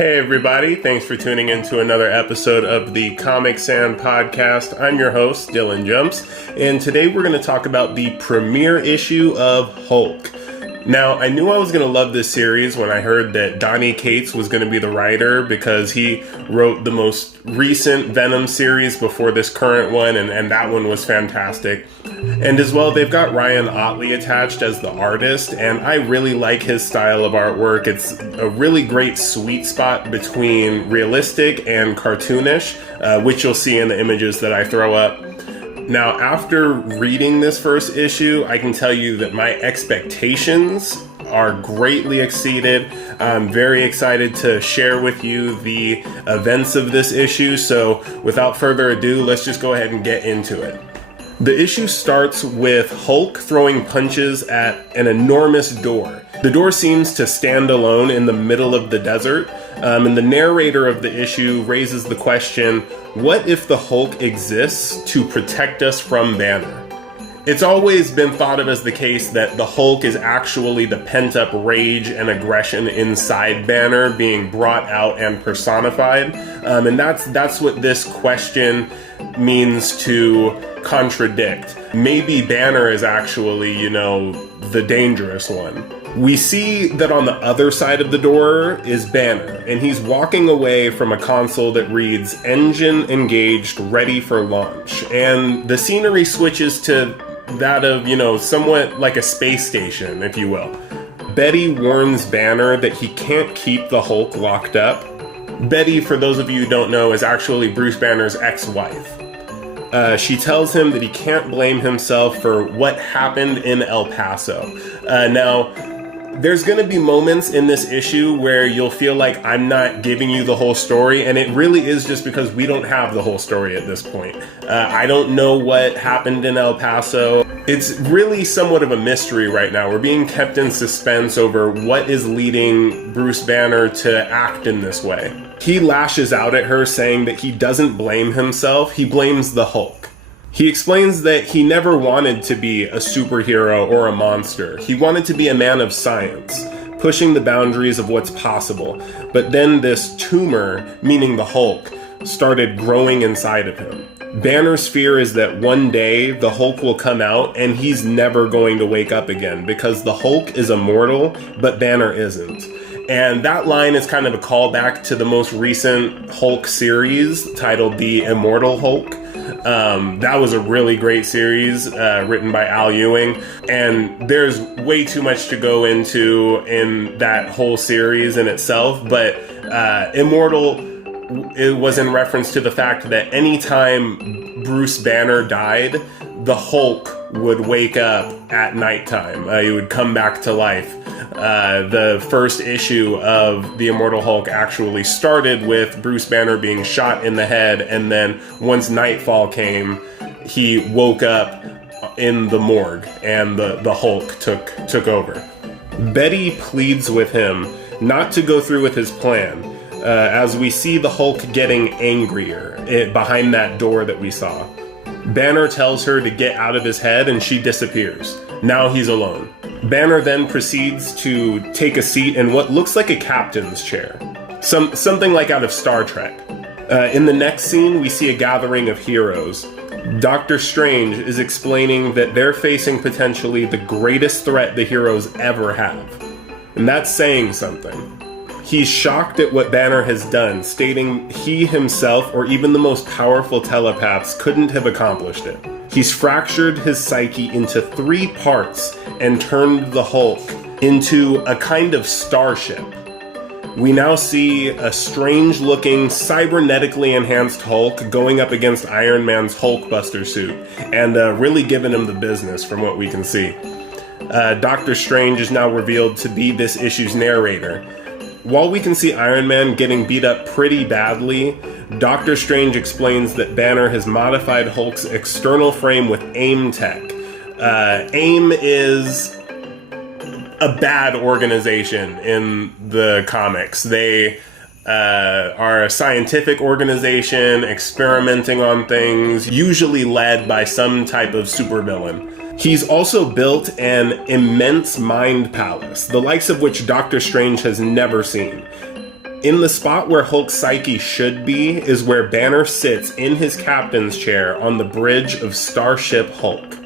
Hey everybody, thanks for tuning in to another episode of the Comic Sand Podcast. I'm your host, Dylan Jumps, and today we're going to talk about the premiere issue of Hulk. Now, I knew I was going to love this series when I heard that Donny Cates was going to be the writer because he wrote the most recent Venom series before this current one, and that one was fantastic. And as well, they've got Ryan Ottley attached as the artist, and I really like his style of artwork. It's a really great sweet spot between realistic and cartoonish, which you'll see in the images that I throw up. Now, after reading this first issue, I can tell you that my expectations are greatly exceeded. I'm very excited to share with you the events of this issue, so without further ado, let's just go ahead and get into it. The issue starts with Hulk throwing punches at an enormous door. The door seems to stand alone in the middle of the desert, and the narrator of the issue raises the question, what if the Hulk exists to protect us from Banner? It's always been thought of as the case that the Hulk is actually the pent-up rage and aggression inside Banner being brought out and personified, and that's what this question means to contradict. Maybe Banner is actually, the dangerous one. We see that on the other side of the door is Banner, and he's walking away from a console that reads, "Engine engaged, ready for launch." And the scenery switches to that of, somewhat like a space station, if you will. Betty warns Banner that he can't keep the Hulk locked up. Betty, for those of you who don't know, is actually Bruce Banner's ex-wife. She tells him that he can't blame himself for what happened in El Paso. Now, there's going to be moments in this issue where you'll feel like I'm not giving you the whole story, and it really is just because we don't have the whole story at this point. I don't know what happened in El Paso. It's really somewhat of a mystery right now. We're being kept in suspense over what is leading Bruce Banner to act in this way. He lashes out at her, saying that he doesn't blame himself, he blames the Hulk. He explains that he never wanted to be a superhero or a monster. He wanted to be a man of science, pushing the boundaries of what's possible. But then this tumor, meaning the Hulk, started growing inside of him. Banner's fear is that one day the Hulk will come out and he's never going to wake up again because the Hulk is immortal, but Banner isn't. And that line is kind of a callback to the most recent Hulk series titled The Immortal Hulk. That was a really great series written by Al Ewing, and there's way too much to go into in that whole series in itself, but Immortal, it was in reference to the fact that anytime Bruce Banner died, the Hulk would wake up at nighttime. He would come back to life. The first issue of The Immortal Hulk actually started with Bruce Banner being shot in the head, and then once nightfall came, he woke up in the morgue, and the Hulk took over. Betty pleads with him not to go through with his plan, as we see the Hulk getting angrier behind that door that we saw. Banner tells her to get out of his head, and she disappears. Now he's alone. Banner then proceeds to take a seat in what looks like a captain's chair. Something like out of Star Trek. In the next scene, we see a gathering of heroes. Doctor Strange is explaining that they're facing potentially the greatest threat the heroes ever have. And that's saying something. He's shocked at what Banner has done, stating he himself or even the most powerful telepaths couldn't have accomplished it. He's fractured his psyche into 3 parts and turned the Hulk into a kind of starship. We now see a strange-looking, cybernetically enhanced Hulk going up against Iron Man's Hulkbuster suit, and really giving him the business from what we can see. Doctor Strange is now revealed to be this issue's narrator. While we can see Iron Man getting beat up pretty badly, Doctor Strange explains that Banner has modified Hulk's external frame with AIM tech. AIM is a bad organization in the comics. They are a scientific organization experimenting on things, usually led by some type of supervillain. He's also built an immense mind palace, the likes of which Doctor Strange has never seen. In the spot where Hulk's psyche should be is where Banner sits in his captain's chair on the bridge of Starship Hulk.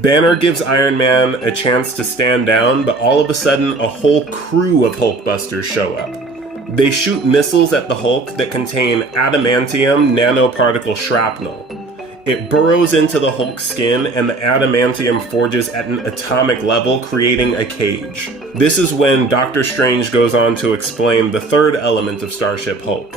Banner gives Iron Man a chance to stand down, but all of a sudden a whole crew of Hulkbusters show up. They shoot missiles at the Hulk that contain adamantium nanoparticle shrapnel. It burrows into the Hulk's skin, and the adamantium forges at an atomic level, creating a cage. This is when Doctor Strange goes on to explain the third element of Starship Hulk.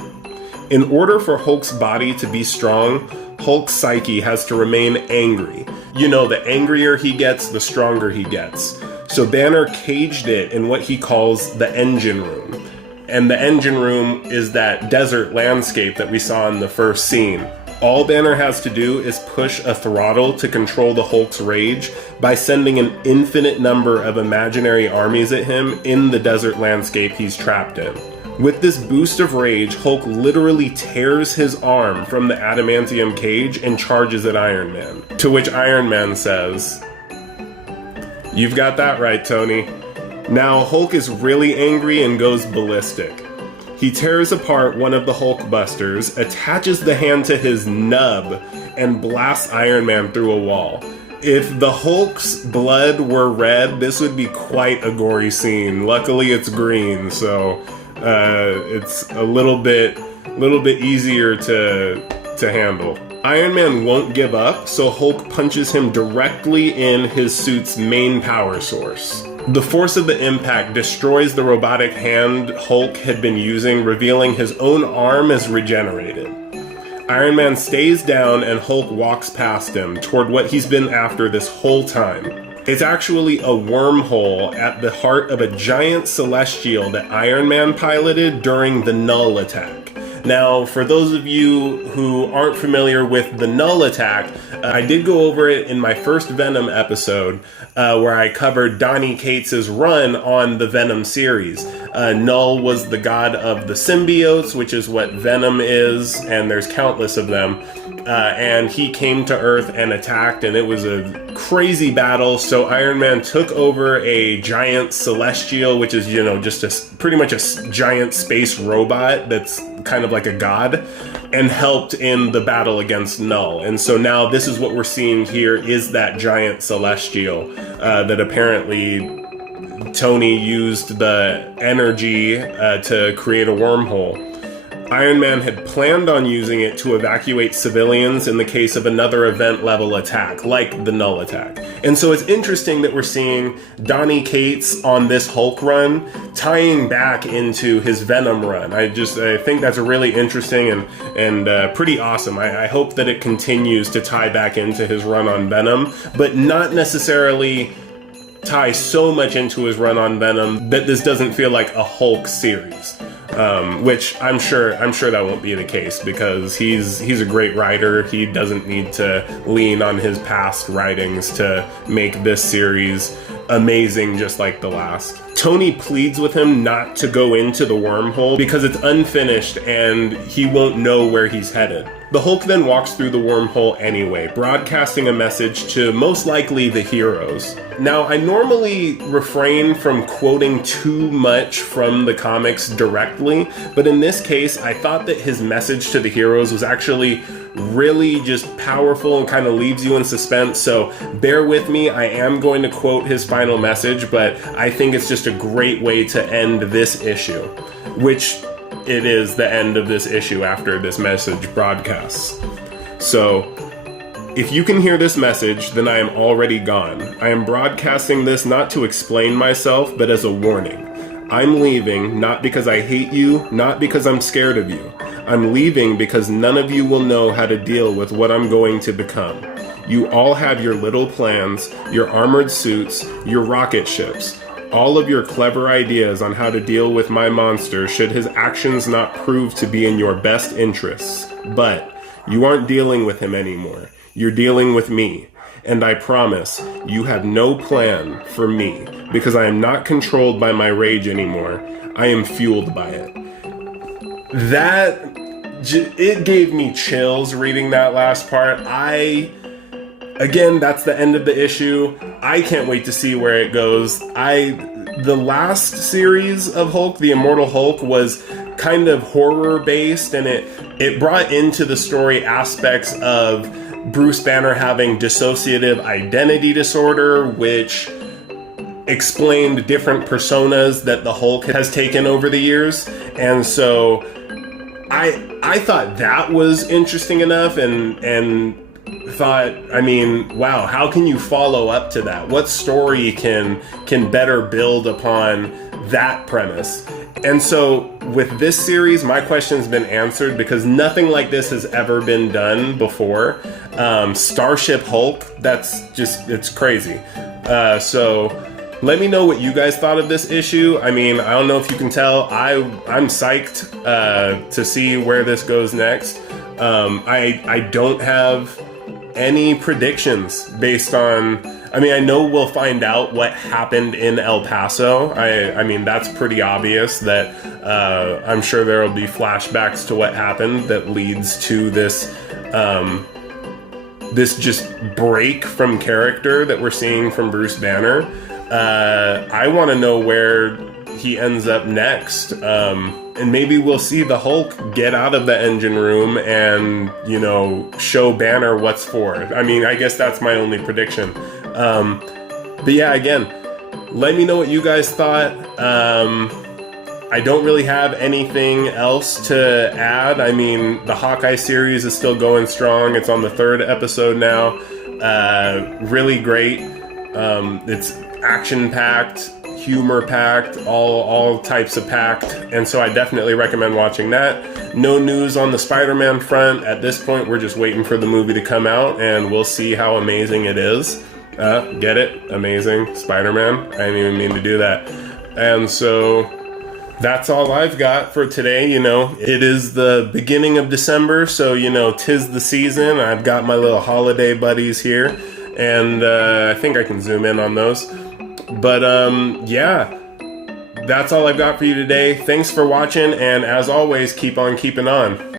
In order for Hulk's body to be strong, Hulk's psyche has to remain angry. You know, the angrier he gets, the stronger he gets. So Banner caged it in what he calls the engine room. And the engine room is that desert landscape that we saw in the first scene. All Banner has to do is push a throttle to control the Hulk's rage by sending an infinite number of imaginary armies at him in the desert landscape he's trapped in. With this boost of rage, Hulk literally tears his arm from the adamantium cage and charges at Iron Man. To which Iron Man says, "You've got that right, Tony." Now Hulk is really angry and goes ballistic. He tears apart one of the Hulkbusters, attaches the hand to his nub, and blasts Iron Man through a wall. If the Hulk's blood were red, this would be quite a gory scene. Luckily it's green, so it's a little bit easier to handle. Iron Man won't give up, so Hulk punches him directly in his suit's main power source. The force of the impact destroys the robotic hand Hulk had been using, revealing his own arm is regenerated. Iron Man stays down and Hulk walks past him toward what he's been after this whole time. It's actually a wormhole at the heart of a giant celestial that Iron Man piloted during the Null attack. Now, for those of you who aren't familiar with the Null attack, I did go over it in my first Venom episode, where I covered Donny Cates' run on the Venom series. Null was the god of the symbiotes, which is what Venom is, and there's countless of them. And he came to Earth and attacked, and it was a crazy battle. So Iron Man took over a giant celestial, which is, just pretty much a giant space robot that's kind of like a god, and helped in the battle against Null. And so now this is what we're seeing here is that giant celestial that apparently Tony used the energy to create a wormhole. Iron Man had planned on using it to evacuate civilians in the case of another event-level attack, like the Null attack. And so it's interesting that we're seeing Donny Cates on this Hulk run tying back into his Venom run. I think that's a really interesting and pretty awesome. I hope that it continues to tie back into his run on Venom, but not necessarily tie so much into his run on Venom that this doesn't feel like a Hulk series. Which I'm sure that won't be the case, because he's a great writer. He doesn't need to lean on his past writings to make this series amazing just like the last. Tony pleads with him not to go into the wormhole because it's unfinished and he won't know where he's headed. The Hulk then walks through the wormhole anyway, broadcasting a message to most likely the heroes. Now, I normally refrain from quoting too much from the comics directly, but in this case, I thought that his message to the heroes was actually really just powerful and kind of leaves you in suspense, so bear with me. I am going to quote his final message, but I think it's just a great way to end this issue, which it is the end of this issue after this message broadcasts. So, if you can hear this message, then I am already gone. I am broadcasting this not to explain myself, but as a warning. I'm leaving, not because I hate you, not because I'm scared of you. I'm leaving because none of you will know how to deal with what I'm going to become. You all have your little plans, your armored suits, your rocket ships, all of your clever ideas on how to deal with my monster should his actions not prove to be in your best interests. But you aren't dealing with him anymore. You're dealing with me. And I promise, you have no plan for me, because I am not controlled by my rage anymore. I am fueled by it. It gave me chills reading that last part. Again, that's the end of the issue. I can't wait to see where it goes. The last series of Hulk, the Immortal Hulk, was kind of horror based, and it brought into the story aspects of Bruce Banner having dissociative identity disorder, which explained different personas that the Hulk has taken over the years. And so I thought that was interesting enough, and thought, I mean, wow, how can you follow up to that? What story can better build upon that premise? And so with this series, my question's been answered, because nothing like this has ever been done before. Starship Hulk, it's crazy. So let me know what you guys thought of this issue. I mean, I don't know if you can tell, I'm psyched to see where this goes next. I don't have any predictions based on, I mean, I know we'll find out what happened in El Paso. I mean, that's pretty obvious that I'm sure there will be flashbacks to what happened that leads to this this just break from character that we're seeing from Bruce Banner. I want to know where he ends up next. And maybe we'll see the Hulk get out of the engine room and, you know, show Banner what's for. I mean, I guess that's my only prediction. But yeah, again, let me know what you guys thought. I don't really have anything else to add. I mean, the Hawkeye series is still going strong. It's on the 3rd episode now. Really great. It's action-packed, humor-packed, all types of packed, and so I definitely recommend watching that. No news on the Spider-Man front. At this point, we're just waiting for the movie to come out, and we'll see how amazing it is. Get it? Amazing Spider-Man? I didn't even mean to do that. And so that's all I've got for today. You know, it is the beginning of December, so, you know, 'tis the season. I've got my little holiday buddies here, and I think I can zoom in on those. But yeah, that's all I've got for you today. Thanks for watching, and as always, keep on keeping on.